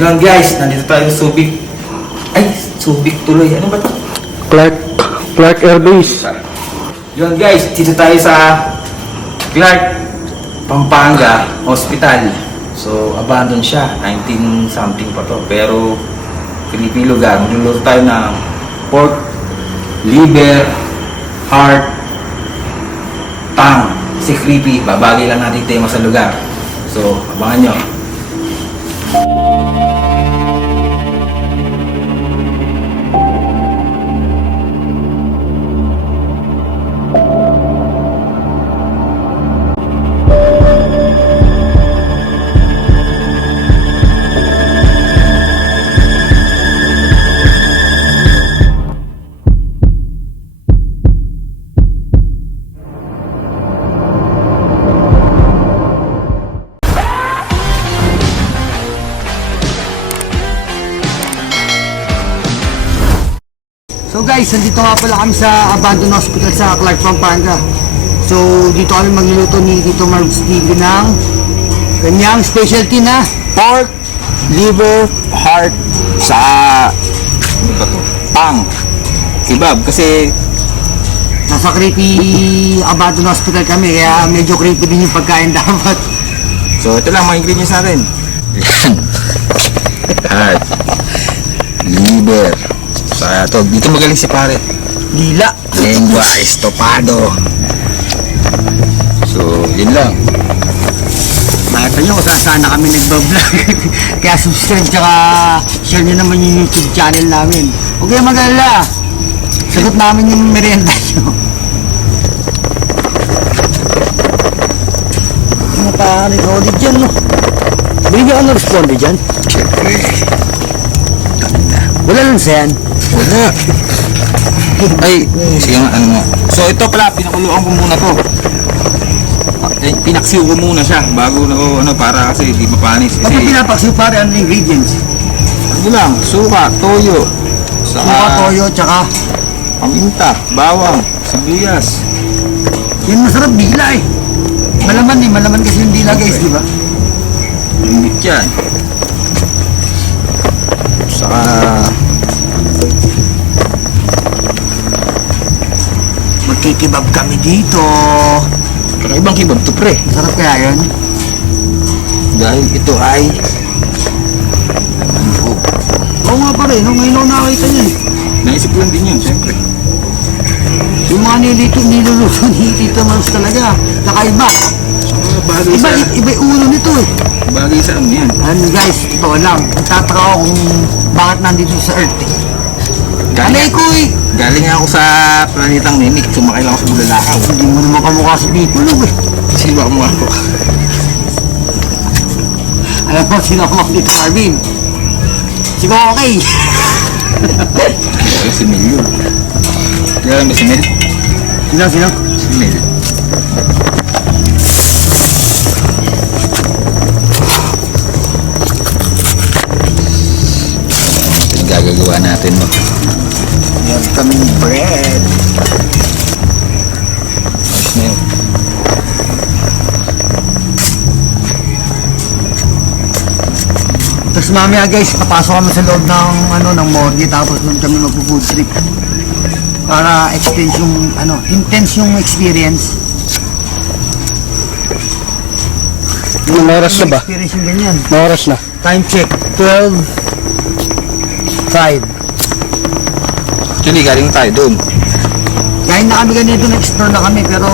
Yun guys, nandito tayo sa Subic. Ay, Subic tuloy. Ano ba ito? Clark Air Base. Yun guys, dito tayo sa Clark, Pampanga Hospital. So, abandoned siya. 19 something pa to. Pero, creepy lugar. Magluluto tayo ng pork, liver, heart, tongue. Kasi creepy. Babagay lang natin tema sa lugar. So, abangan nyo. So guys, nandito nga pala kami sa abandoned hospital sa Clark, Pampanga. So dito kami magluluto ni Tito Marv's TV ng kanyang specialty na Pork, liver, heart, sa ano ba to? Pang. Kebab kasi nasa creepy abandoned hospital kami, kaya medyo creepy din yung pagkain dapat. so ito lang mga ingredients natin. Heart, liver. Sa to, dito magaling si pare. Dila. Lengua estopado. So, yun lang. Makita nyo kung saan na kami nagbablog. Kaya subscribe tsaka share nyo naman yung YouTube channel namin. Huwag kayong mag-alala. Sagot namin yung merienda nyo. Natahan rin ulit dyan, no? Binigyan ka na responde dyan? Siyempre. Wala lang sa yan. Wala. Ay, sige nga, ano nga. So, ito pala, pinakuluan ko muna to. Pinaksiw ko muna siya bago na ano, para kasi di mapanis. Pag Kasi, pinapaksiw pare, ano yung ingredients? ano lang, suka, toyo, Suka, saka toyo, tsaka paminta, bawang, sibuyas. yun masarap dila eh. Malaman kasi yung dila guys, di ba? Lumit yan. Saka Magkikibab kami dito. kakaibang kibab to pre. Masarap kaya yun? Dahil ito ay ano, Oo nga pare, nung ngayon ako nakakita niya eh. naisip lang din yun, siyempre. Yung mga niluluto ni Tito Mars talaga, kakaiba. Saka bagay Iba, sa, iba yung ulo nito eh. bagay sa ano yan. Ano guys, totoo lang. Nagtataka ako kung bakit nandito sa Earth eh. Alay ko eh. Galing ako sa planetang Ninik, sumakay lang ako sa Bulalakaw. Hindi mo naman kamukha sa Piccolo eh. Sino ba mo ako? Alam mo, sino ako dito Marvin? Si Kokey. Kaya si Mel yun. Kaya ba si Mel? Sino? Si Mel. Ito yung gagagawa natin mo. Meron kaming bread. Ayos na yun. Tapos mamaya guys, papasok kami sa loob ng ng morgue, tapos doon kami magpo-food trip. Para intense yung experience. Anong oras na ba? Experience yung ganyan. Anong oras na? Time check, 12:05. Actually, galing tayo doon. Kain na kami ganito, na-explore na kami, pero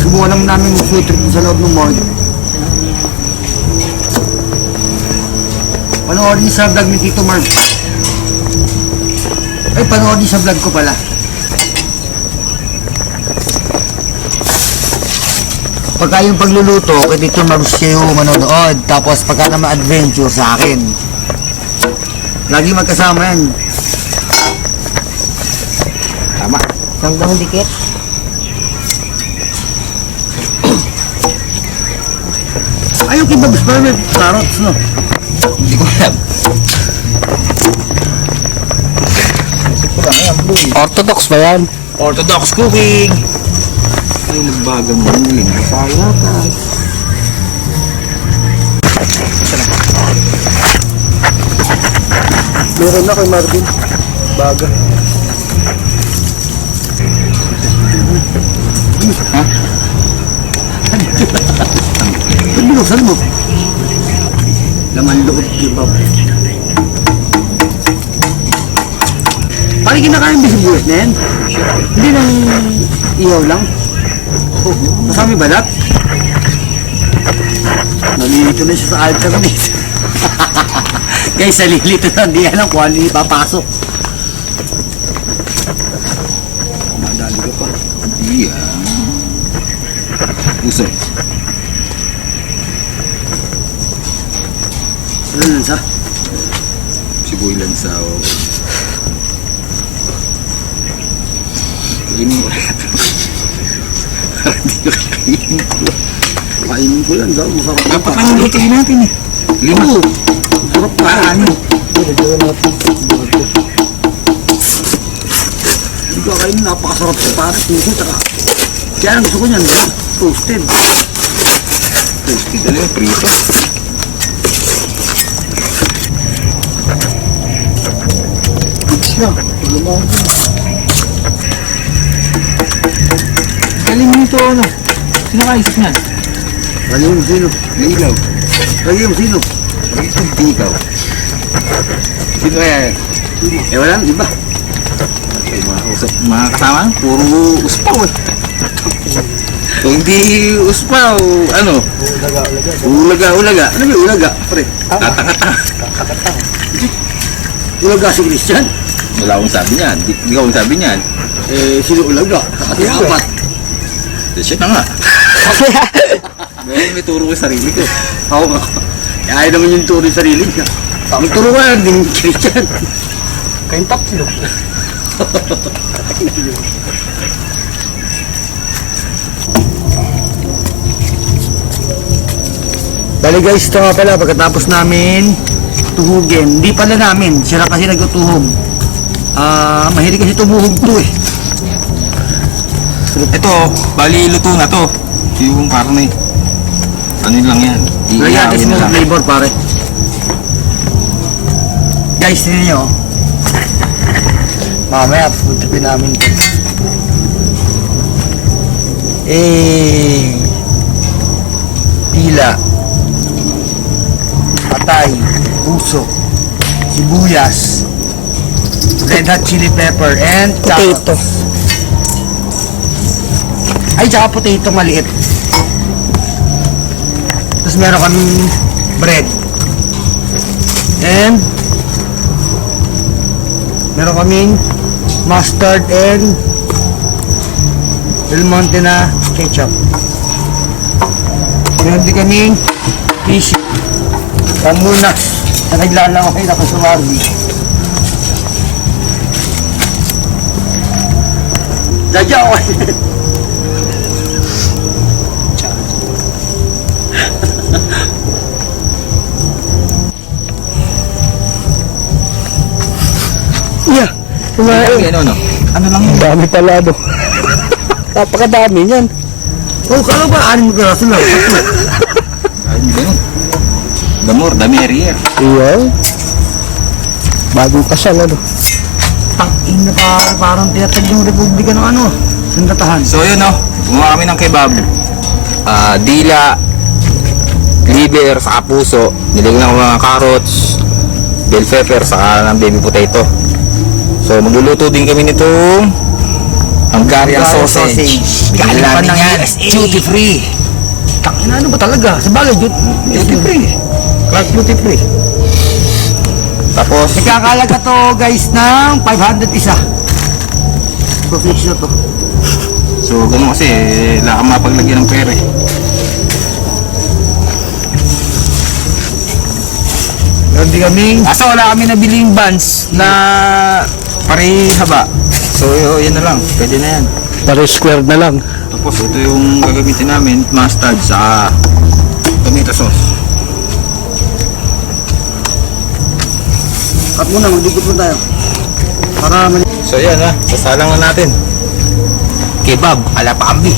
subukan naman namin mag-food trip sa loob ng morgue. Panoorin sa vlog ni Tito Marv. Ay, panoorin sa vlog ko pala. Pagka yung pagluluto, kay Tito Marv siya yung manonood. Tapos pagka naman adventure sa akin. Lagi magkasama yan. Tama. Hanggang dikit. Ay, yung kebab spare with carrots, no? Hindi ko alam. Isip ko lang, ayan, bro. Orthodox ba yan? Orthodox cooking. Ay, nagbagang muling. Masaya tayo. Isa lang. Meron na kay Marvin. Baga. Ba't binuksan mo? Laman loob, kebab. Parang kinakain mo sibuyas na yan? Hindi nang ihaw lang? Masami balat? Nalilito na siya sa alternate. Guys, nalilito na. Hindi alam kung ano ipapasok. Madali ka pa. Yan. Puso. Ano lang sa? Siboy lansaw. Kainin mo. Hindi ko kainin ko. Kainin ko yan. Masarap na Dapat lang lutuin natin eh. Lima. Oo. Masarap pa. Ano? Hindi ko kainin. Napakasarap sa pare. Puso. Tsaka. Kaya ang gusto ko niyan. Toasted. Toasted. Ano yung prito? Galing mo ito ano? Sino kaisip niyan? Lagi mo sino? Lilaw. Lagi mo sino? Ikaw. Sino kaya? Eh wala nang iba. Ay, mga kasama, puro uspaw eh. Kung hindi uspaw, ano? Ulaga. Ano ba ulaga? Pre, kata-kata. Ulaga si Christian. Wala akong sabi niyan. Di akong sabi niyan. Eh, sino ulaga? Kasi apat. Siya na nga. May turo ko sa sarili ko. Ako nga. Eh, ayaw naman yung turo yung sarili niya. Ang turo ka lang din Christian. Kayong tatlo. Bali guys, ito nga pala, pagkatapos namin tuhugin, hindi pala namin, sila kasi nagtutuhog. Mahilig kasi tumuhog to eh. Ito, bali luto na to. Yung karne. Ano lang yan? Lagyan natin Iihawin smoked lang. flavor pare. Guys, tingnan nyo. Mamaya, putipin namin to. Pila. Patay. Puso. Sibuyas. Red hot chili pepper and Potato. Ay, tsaka potato maliit. Tapos meron kaming bread. And meron kaming mustard and Del Monte na ketchup. Meron din kaming fish. Pamunas. Na naglalaway na ko sa Marby. Dadya ako. Yeah. Kumain. Ano, no? Ano lang yun? Dami pala, no? Napakadami niyan. Oh, kala ba 6 piraso lang? Ay, ganun. The more, the merrier. Iya. Bagong kasal, ano? Tangin na parang tinatag yung Republika ng ano, sandatahan. So yun, no? Gumawa kami ng kebab. Dila, liver, saka puso. Nilagyan ko mga carrots, bell pepper, saka ng baby potato. So magluluto din kami nitong Hungarian sausage. Kailangan ng yan, USA. Duty free. Tangin na ano ba talaga? Sa bagay, duty free. Clark duty free. Tapos, Nagkakalaga to guys ng 500 isa. Sausage na to. so ganun kasi, wala kang mapaglagyan ng pera eh. Meron din kaming So wala kami nabiling buns na pare-haba. So yan na lang, pwede na yan. Pare square na lang. Tapos ito yung gagamitin namin, mustard sa tomato sauce. cut muna, magdikot mo tayo. Para mali. So yan ha, sasalang na natin. Kebab, ala Pambi.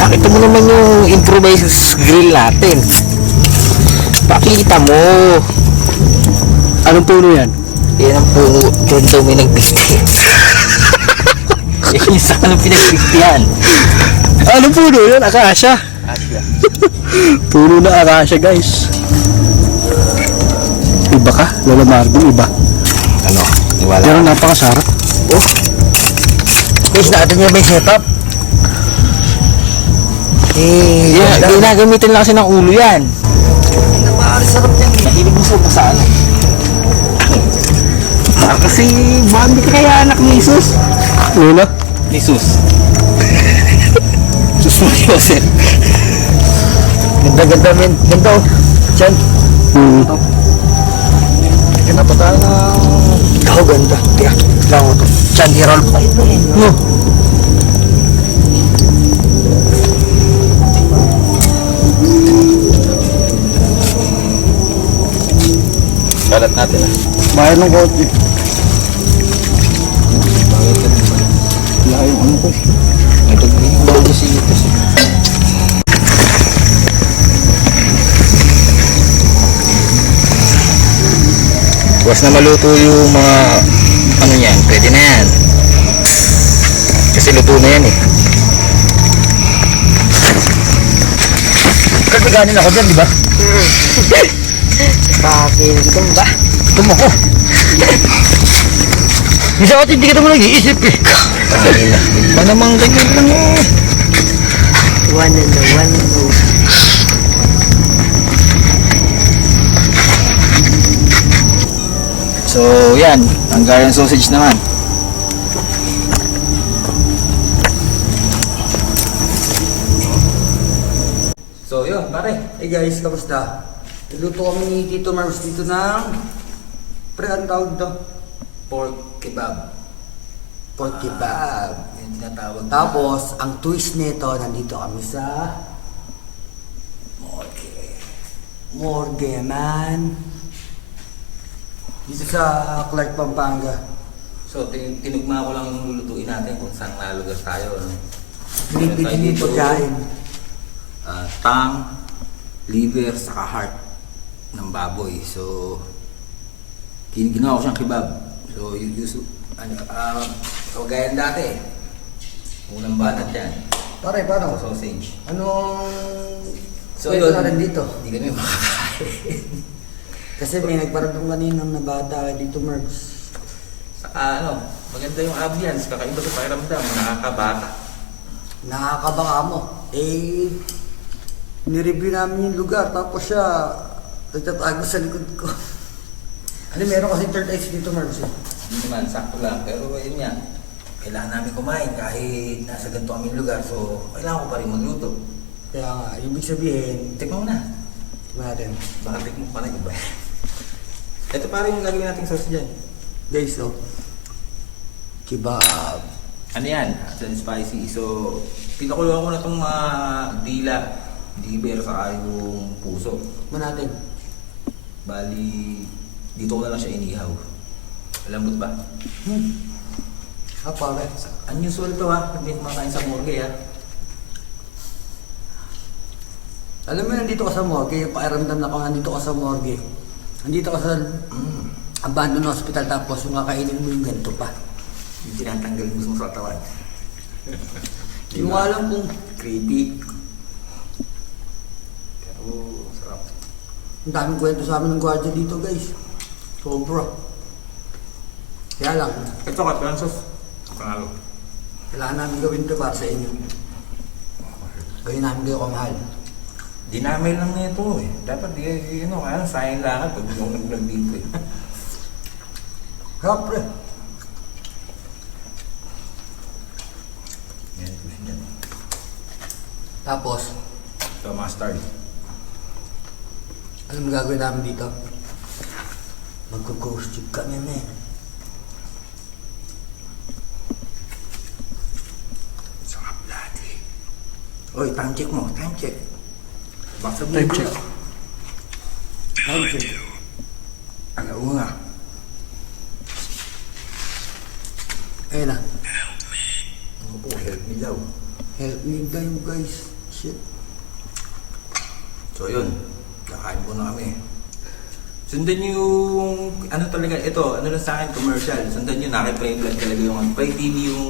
Nakita mo naman yung improvised grill natin. Bakit Kita mo. Anong puno yan? Yan ang puno. Diyan daw may nagbigti. Yan yung sa kanong pinagbigtihan. Anong puno yan? Akasya. Puno na akasya, guys. Iba ka? Lola Marvin, iba. Ano? Wala. Pero napakasarap. Guys, natin niya ba yung setup? Ginagamitin lang kasi ng ulo yan. Napakasarap yan. Nahilig mo sa ano? Kasi bandi ka kaya anak ni Jesus. Lola? Ni Sus. Sus mo Joseph. Ganda men. Ganda oh. Diyan. Ganda pa tayo ng... ganda. Kaya, lang ko to. Diyan, i-roll pa ito rin. No. Kalat natin ah. Bayad ng konti. Wala yung ano ko. Ito bago si ito. Bukas na maluto yung mga ano yan, pwede na yan. Kasi luto na yan eh. Katiganin ako dyan, di ba? Bakit? Gutom ba? Gutom ako. Isa ko hindi ka naman nag-iisip eh. Ay na. Ba namang ganyan lang eh. One and one. So yan, Hungarian sausage naman. So yun, pare. Hey guys, kamusta? Nagluto kami ni Tito Mars dito ng... Pre, ang tawag to? Pork kebab. Pork kebab. Yung tinatawag. Tapos, ang twist nito, nandito kami sa... Morgue, man. Dito sa Clark, Pampanga. So tinugma ko lang yung lulutuin natin kung saan nalugar tayo. Ano? Pinipili po dyan. Tang, liver, saka heart ng baboy. So ginawa ko siyang kebab. So kagayan dati. Unang banat yan. Pare, paano? Sausage. Anong... So pwede yun, natin dito? hindi kami makakain. Kasi may nagparadong kanina na bata dito, Mergs. Saka ano, maganda yung ambience, kakaiba sa pakiramdam, nakakabata. Nakakabaka mo. Nireview namin yung lugar, tapos siya nagtatago sa likod ko. Ano, meron kasi third eyes dito, Mergs. Hindi naman, sakto lang. Pero yun nga, kailangan namin kumain kahit nasa ganito kaming lugar. So, kailangan ko pa rin magluto. Kaya nga, ibig sabihin, Tikman mo na. tignan natin. Baka tikman pa na iba. Ito pa rin yung gagawin nating sauce dyan. Guys, oh. Kebab. Ano yan? Hot and spicy. So, pinakuloan ko na itong mga dila, liver, saka yung puso. Tignan natin. Bali, dito ko na lang siya inihaw. Lambot ba? Pare. Unusual to ha. Hindi kumakain sa morgue ha. Alam mo, nandito ka sa morgue, pakiramdam na kung nandito ka sa morgue. Nandito ka sa abandoned hospital, tapos yung kakainin mo yung ganito pa. Yung tinatanggal mo sa katawan. Hindi mo alam kung Creepy. Pero sarap. ang daming kwento sa amin ng gwardiya dito, guys. Sobra. Kaya lang, Ito ka, Francis. Panalo. kailangan namin gawin ito para sa inyo. Gawin namin kayo kamahal. Dinamay lang na ito eh. Dapat kaya sayang lakad pag yung nag-vlog dito eh. Harap, pre. Yan, gusto niya. Tapos, Ito, mustard. alam mo gagawin namin dito? Mag-ghost tube kami, men. Sarap dati. Oy, time check mo. Time check. Baksa Time check. Time check. Alauna. Ayun na. Ano po, help me daw. Help me kayo, guys. Shit. So yun, kakain po na kami. Sundan nyo yung, ano talaga, ito, ano lang sa akin, commercial. Sundan nyo, naki-play vlog talaga yung, Play TV yung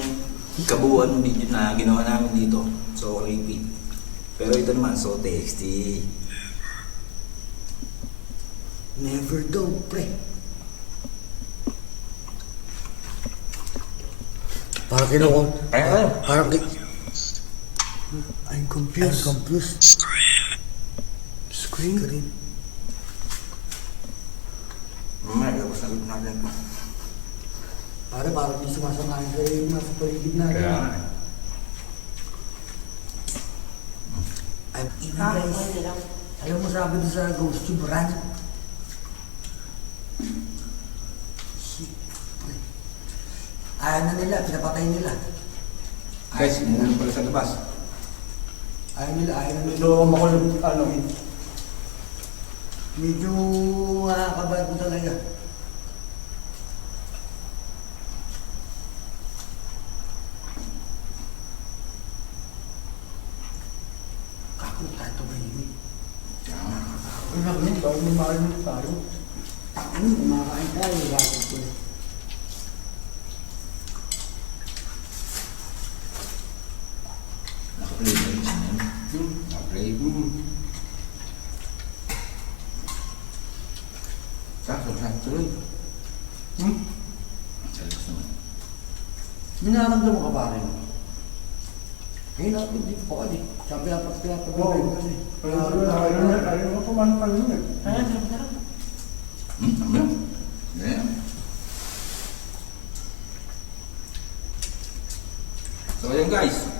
kabuuan ng video na ginawa namin dito. So, repeat. Pero ito naman, so tasty. Never go, pre. Parang kinuha. Kaya kayo. Parang I'm confused. I'm confused. Screen. Mamaya, tapos natin. Parang di sumasamahin sa yung nasa paligid natin. Kaya nga. I'm in guys. Alam mo sabi doon sa Ghost Tube, run. Shit. Ayaw na nila, pinapatay nila. Guys, muna pala sa labas. Ayaw nila. Ito makulit, ano, Medyo nakakabad mo talaga. Kako, tayo ba yun? Wala kami, bago may makalimutan tayo. Ano, kumakain tayo, bakit ko. Naka-play ba yun? Naka-play. Saan tuloy? Salas naman. Minaramdam ka ba rin? Eh, hindi ko pa kasi. Sabi apat kasi. Ayaw mo kumain pa rin eh. Ano yan? Ganyan. So ayun guys.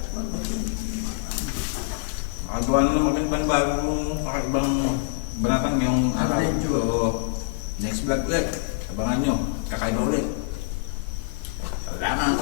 Makagawa na naman kami bagong kakaibang banatang ngayong araw. So next vlog ulit. Abangan nyo. Kakaiba ulit. Salamat.